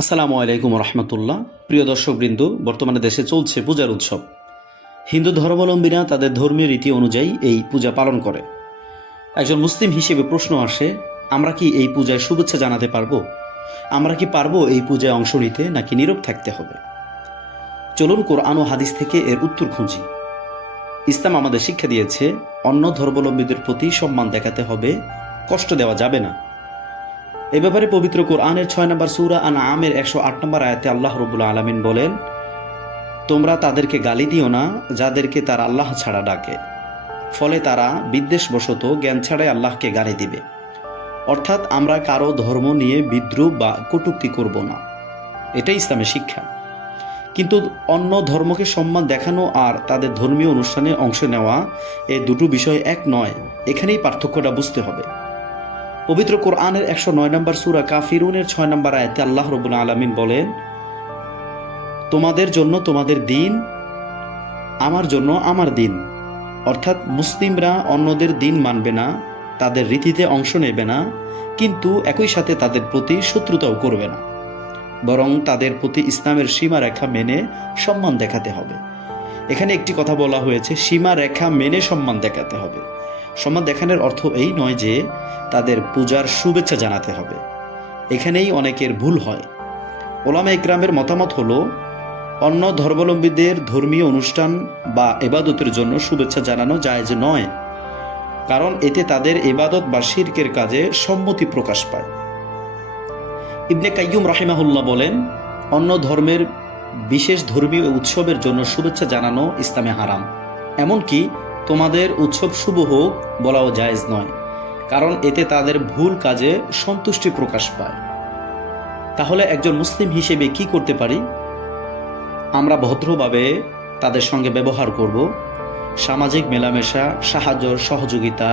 আসসালামু আলাইকুম রহমতুল্লাহ। প্রিয় দর্শকবৃন্দ, বর্তমানে দেশে চলছে পূজার উৎসব। হিন্দু ধর্মাবলম্বীরা তাদের ধর্মীয় রীতি অনুযায়ী এই পূজা পালন করে। একজন মুসলিম হিসেবে প্রশ্ন আসে, আমরা কি এই পূজায় শুভেচ্ছা জানাতে পারবো? আমরা কি পারবো এই পূজায় অংশ নিতে, নাকি নীরব থাকতে হবে? চলুন কোরআন ও হাদিস থেকে এর উত্তর খুঁজি। ইসলাম আমাদের শিক্ষা দিয়েছে, অন্য ধর্মাবলম্বীদের প্রতি সম্মান দেখাতে হবে, কষ্ট দেওয়া যাবে না। এ ব্যাপারে পবিত্র কোরআনের 6 নম্বর সূরা আনআমের 108 নম্বর আয়াতে আল্লাহ রাব্বুল আলামিন বলেন, তোমরা তাদেরকে গালি দিও না যাদেরকে তারা আল্লাহ ছাড়া ডাকে, ফলে তারা বিদ্বেষবশত জ্ঞান ছাড়াই আল্লাহকে গালি দিবে। অর্থাৎ আমরা কারো ধর্ম নিয়ে বিদ্রুপ বা কটূক্তি করব না, এটাই ইসলামের শিক্ষা। কিন্তু অন্য ধর্মকে সম্মান দেখানো আর তাদের ধর্মীয় অনুষ্ঠানে অংশ নেওয়া, এই দুটো বিষয় এক নয়। এখানেই পার্থক্যটা বুঝতে হবে। পবিত্র কোরআনের 109 নম্বর সূরা কাফিরুনের 6 নম্বর আয়াতে আল্লাহ রাব্বুল আলামিন বলেন, তোমাদের জন্য তোমাদের দিন, আমার জন্য আমার দিন। অর্থাৎ মুসলিমরা অন্যদের দিন মানবে না, তাদের রীতিতে অংশ নেবে না, কিন্তু একই সাথে তাদের প্রতি শত্রুতাও করবে না, বরং তাদের প্রতি ইসলামের সীমারেখা মেনে সম্মান দেখাতে হবে। এখানে একটি কথা বলা হয়েছে, সীমারেখা মেনে সম্মান দেখাতে হবে। সম্মান দেখানোর অর্থ এই নয় যে তাদের পূজার শুভেচ্ছা জানাতে হবে। এখানেই অনেকের ভুল হয়। ওলামা ইকরামের মতামত হলো, অন্য ধর্মাবলম্বীদের ধর্মীয় অনুষ্ঠান বা ইবাদতের জন্য শুভেচ্ছা জানানো জায়েজ নয়, কারণ এতে তাদের ইবাদত বা শিরকের কাজে সম্মতি প্রকাশ পায়। ইবনে কাইয়ুম রাহিমাহুল্লাহ বলেন, অন্য ধর্মের বিশেষ ধর্মীয় উৎসবের জন্য শুভেচ্ছা জানানো ইসলামে হারাম। এমনকি তোমাদের উৎসব শুভ হোক বলাও জায়েজ নয়, কারণ এতে তাদের ভুল কাজে সন্তুষ্টি প্রকাশ পায়। তাহলে একজন মুসলিম হিসেবে কি করতে পারি? আমরা ভদ্রভাবে তাদের সঙ্গে ব্যবহার করব, সামাজিক মেলামেশা, সাহায্য, সহযোগিতা,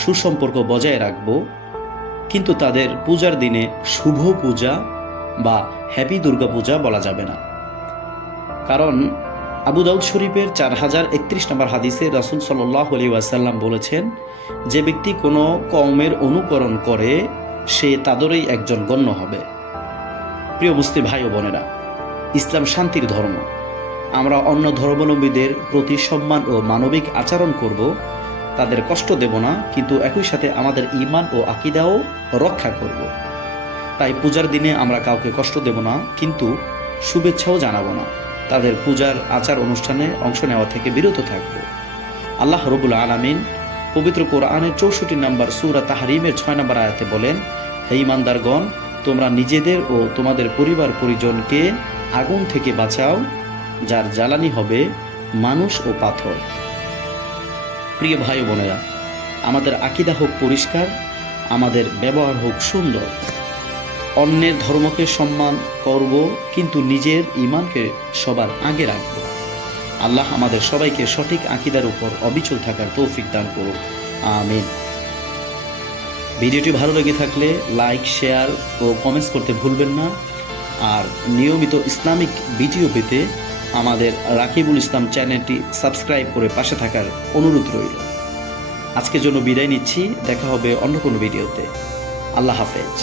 সুসম্পর্ক বজায় রাখব। কিন্তু তাদের পূজার দিনে শুভ পূজা বা হ্যাপি দুর্গা পূজা বলা যাবে না। কারণ আবু দাউদ শরীফের 4031 নম্বর হাদিসে রাসূল সাল্লাল্লাহু আলাইহি ওয়াসাল্লাম বলেছেন, যে ব্যক্তি কোনো কওমের অনুকরণ করে সে তাদেরই একজন গণ্য হবে। প্রিয় মুসলিম ভাই ও বোনেরা, ইসলাম শান্তির ধর্ম। আমরা অন্য ধর্মাবলম্বীদের প্রতি সম্মান ও মানবিক আচরণ করব, তাদের কষ্ট দেব না, কিন্তু একই সাথে আমাদের ঈমান ও আকীদাও রক্ষা করব। তাই পূজার দিনে আমরা কাউকে কষ্ট দেব না, কিন্তু শুভেচ্ছাও জানাবো না। তাদের পূজার আচার অনুষ্ঠানে অংশ নেওয়া থেকে বিরত থাকব। আল্লাহ রাব্বুল আলামিন পবিত্র কোরআনের 64 নম্বর সূরা তাহরিমের 6 নম্বর আয়াতে বলেন, হে ঈমানদারগণ, তোমরা নিজেদের ও তোমাদের পরিবার পরিজনকে আগুন থেকে বাঁচাও, যার জ্বালানি হবে মানুষ ও পাথর। প্রিয় ভাই বোনেরা, আমাদের আকীদা হোক পরিষ্কার, আমাদের ব্যবহার হোক সুন্দর। অন্যের ধর্মকে সম্মান করব, কিন্তু নিজের ঈমানকে সবার আগে রাখব। আল্লাহ আমাদের সবাইকে সঠিক আকীদার উপর অবিচল থাকার তৌফিক দান করুন, আমিন। ভিডিওটি ভালো লেগে থাকলে লাইক, শেয়ার ও কমেন্টস করতে ভুলবেন না। আর নিয়মিত ইসলামিক ভিডিও পেতে আমাদের রাকিবুল ইসলাম চ্যানেলটি সাবস্ক্রাইব করে পাশে থাকার অনুরোধ রইল। আজকের জন্য বিদায় নিচ্ছি, দেখা হবে অন্য কোনো ভিডিওতে। আল্লাহ হাফেজ।